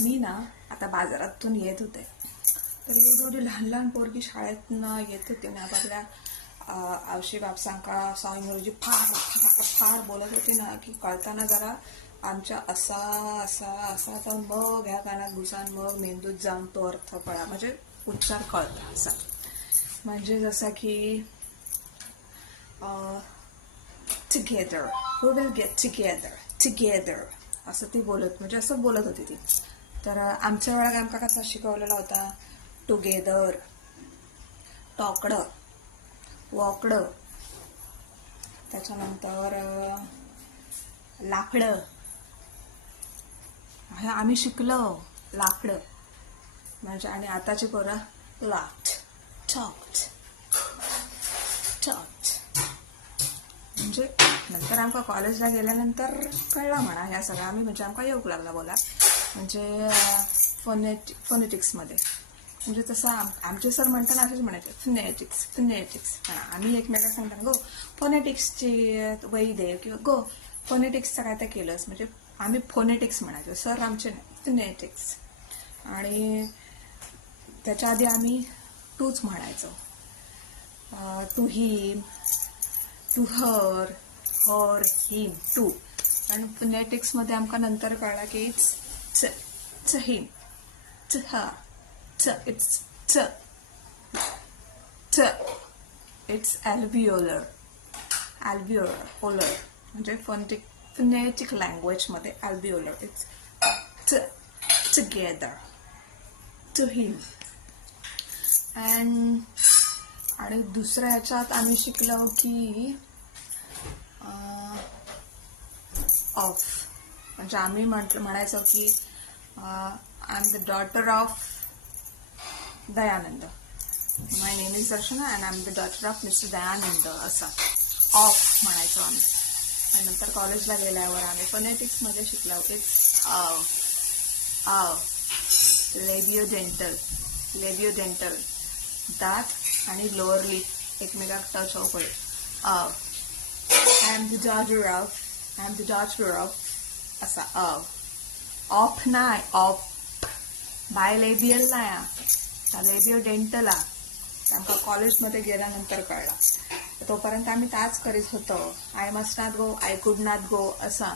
मी ना आता बाजारातून येत होते, तर एवढी लहान लहान पोरगी शाळेतनं येत होती ना, आपल्या आवशी बापसांका साऊ इंग्रजी फार फार फार बोलत होती ना, की कळताना जरा आमच्या असा असा असा तर मग ह्या कानात घुसान मग मेंदूत जाऊन तो अर्थ कळा, म्हणजे उच्चार कळता असा. म्हणजे जसा की together, we will get together, together असं ती बोलत, म्हणजे असं बोलत होती ती. तर आमच्या वेळा आमका कसा शिकवलेला होता, टुगेदर, टॉकडं, वॉकडं, त्याच्यानंतर लाकडं, हे आम्ही शिकलो लाकडं. म्हणजे आणि आताची पोरं लाक्ड, टॉक्ड, टॉक्ड. म्हणजे नंतर आमका कॉलेजला गेल्यानंतर कळला म्हणा ह्या सगळ्या आम्ही, म्हणजे आमका येऊक लागला बोला, म्हणजे फोनेटिक्समध्ये. म्हणजे तसं आमचे सर म्हणताना असेच म्हणायचे फिनेटिक्स फिनेटिक्स. आम्ही एकमेकांना सांगता गो फोनेटिक्सची वही दे, किंवा गो फोनेटिक्सचं काय तर केलंस, म्हणजे आम्ही फोनेटिक्स म्हणायचो, सर आमचे नाही फिनेटिक्स. आणि त्याच्या आधी आम्ही टूच म्हणायचो, to him, to her, her him, to. पण फोनेटिक्समध्ये आमका नंतर कळला की इट्स च, च हिम, च हर, च, इट्स च, च, इट्स अल्व्हिओलर, अल्व्हिओलर. म्हणजे फोनेटिक लँग्वेजमध्ये अल्व्हिओलर, इट्स च, टुगेदर, टू हिम. आणि दुसऱ्या ह्याच्यात आम्ही शिकलो की ऑफ. म्हणजे आम्ही म्हणायचो की I am the daughter of Dayanand, my name is Darshana and I am the daughter of mister Dayanand, असा ऑफ म्हणायचो आम्ही. आणि नंतर कॉलेजला गेल्यावर आम्ही फोनेटिक्समध्ये शिकलो इट्स आव, आव, लेबिओडेंटल, लेबिओडेंटल, दात आणि लोअर लिप एकमेकांना टच होऊ पडेल. आव, I am the daughter of, I am the daughter of, असा आव. ऑफ नाही, ऑफ बायलेबियल नाही, लेबिओडेंटल. आमका कॉलेजमध्ये गेल्यानंतर कळला. तोपर्यंत आम्ही त्याच करीत होतो, I must not go, I could not go असा.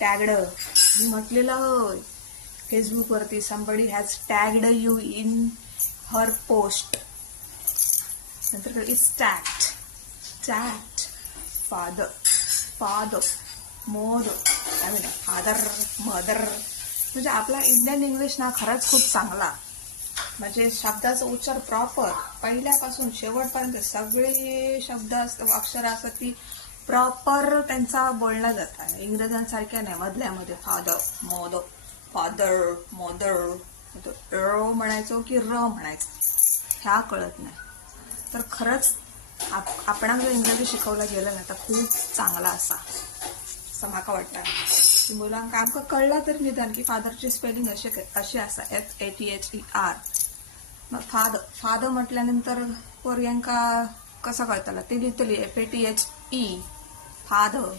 टॅगड मी म्हटलेलं होय फेसबुकवरती, somebody has tagged you in her post. नंतर it's tact, tact, father, father, mother, father, mother. म्हणजे आपला इंडियन इंग्लिश ना खरंच खूप चांगला, म्हणजे शब्दाचा उच्चार प्रॉपर पहिल्यापासून शेवटपर्यंत सगळे शब्द असतात, अक्षरं असतात, ती प्रॉपर त्यांचा बोलला जातात. इंग्रजांसारख्या नाही मधल्यामध्ये फादर, मोदर, फादर, मदर, र म्हणायचो की र म्हणायचो ह्या कळत नाही. तर खरंच आपणाला जर इंग्रजी शिकवलं गेलं ना तर खूप चांगला असा असं माका वाटतं की मुलांका आमका कळला तरी निदान की फादरची स्पेलिंग अशी असा FATHER. मग फादर म्हटल्यानंतर पोरग्यांका कसं कळताला ते लिहितली FATHE, father.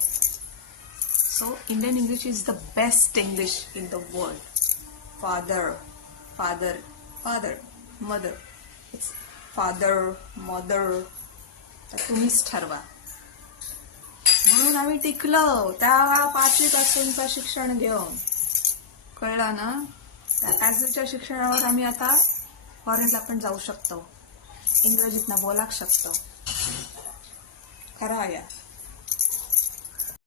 So Indian English is the best English in the world. Father, father, father, mother, it's father, mother. तर तुम्हीच ठरवा. म्हणून आम्ही टिकलो त्या 5वी पासूनचं शिक्षण घेऊन, कळला ना. त्या 5वीच्या शिक्षणावर आम्ही आता फॉरेनला पण जाऊ शकतो, इंग्रजीतनं बोलाक शकतो. खरं आहे.